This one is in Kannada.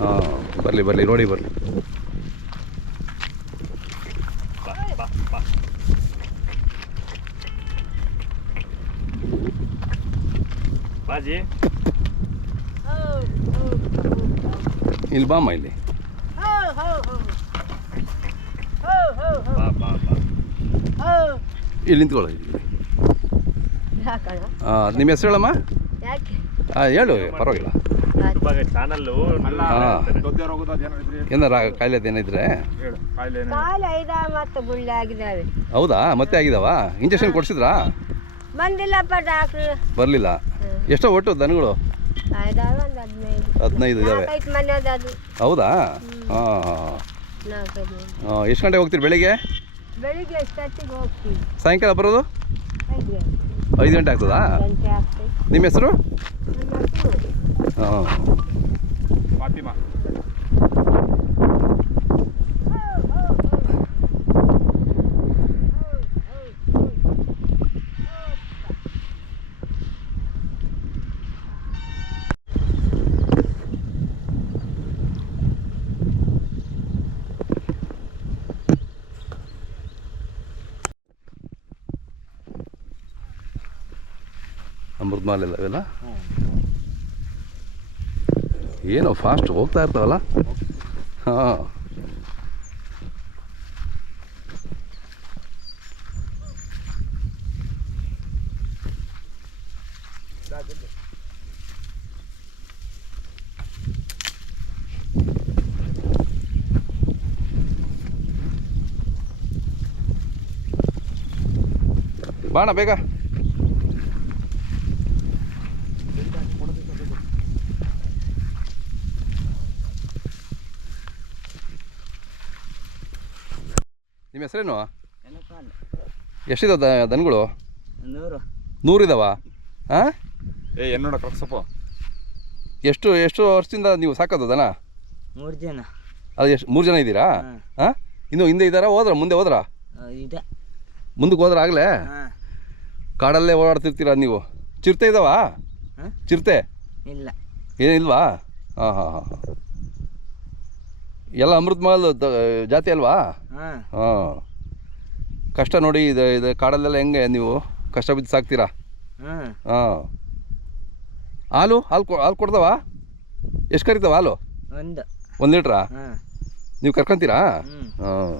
ಹಾಂ ಬರಲಿ ನೋಡಿ ಬರಲಿ. ಬಾಜಿ ಇಲ್ಲಿ ಬಾಮ್ಮ ಇಲ್ಲಿ. ಇಲ್ಲಿ ನಿಂತ್ಕೊಳ್ಳಿ. ನಿಮ್ಮ ಹೆಸರು ಹೇಳಮ್ಮ. ಹೇಳು ಪರವಾಗಿಲ್ಲ. ಏನಾರ ಕಾಯಿಲೆ ಏನಿದ್ರೆ ಹೌದಾ? ಮತ್ತೆ ಆಗಿದಾವ? ಇಂಜೆಕ್ಷನ್ ಕೊಡ್ಸಿದ್ರಾ? ಬರಲಿಲ್ಲ. ಎಷ್ಟೋ ಒಟ್ಟು ದನಗಳು? 15 ಇದಾವೆ. ಹೌದಾ? ಹಾಂ. ಎಷ್ಟು ಗಂಟೆಗೆ ಹೋಗ್ತೀರಿ ಬೆಳಿಗ್ಗೆ? ಸಾಯಂಕಾಲ ಬರೋದು 5 ಗಂಟೆ ಆಗ್ತದಾ? ನಿಮ್ಮ ಹೆಸರು? ಹಾಂ ಫಾತಿಮಾ. ಅಮೃತ ಮಾಲೆಲ್ಲ ಅವೆಲ್ಲ ಏನೋ ಫಾಸ್ಟ್ ಹೋಗ್ತಾ ಇರ್ತಾವಲ್ಲ. ಹಾಂ ಬಾಣ ಬೇಗ. ನಿಮ್ಮ ಹೆಸರೇನು? ಎಷ್ಟಿದಾವ ದನಗಳು? 100 ಇದಾವ? ಹಾಂ ಏನೋಡ ಸ್ವಲ್ಪ. ಎಷ್ಟು ವರ್ಷದಿಂದ ನೀವು ಸಾಕೋದು ದನ? 3 ಜನ. ಅದು ಎಷ್ಟು 3 ಜನ ಇದ್ದೀರಾ? ಹಾಂ ಇನ್ನು ಹಿಂದೆ ಇದ್ದಾರಾ? ಮುಂದೆ ಹೋದ್ರಾ? ಮುಂದಕ್ಕೆ ಹೋದ್ರ ಆಗಲೇ? ಕಾಡಲ್ಲೇ ಓಡಾಡ್ತಿರ್ತೀರಾ ನೀವು? ಚಿರತೆ ಇದಾವ? ಚಿರತೆ ಇಲ್ಲ. ಏನಿಲ್ವಾ? ಹಾಂ ಹಾಂ ಹಾಂ. ಎಲ್ಲ ಅಮೃತ ಮಹಲ್ ಜಾತಿ ಅಲ್ವಾ? ಹಾಂ. ಕಷ್ಟ ನೋಡಿ. ಇದು ಕಾಡಲ್ಲೆಲ್ಲ ಹೆಂಗೆ ನೀವು ಕಷ್ಟ ಬಿದ್ದು ಸಾಕ್ತೀರಾ? ಹಾಂ. ಹಾಲು ಕೊಡ್ತಾವ? ಎಷ್ಟು ಕರಿತಾವ ಹಾಲು? 1 ಲೀಟ್ರಾ? ನೀವು ಕರ್ಕೊಂತೀರಾ? ಹಾಂ.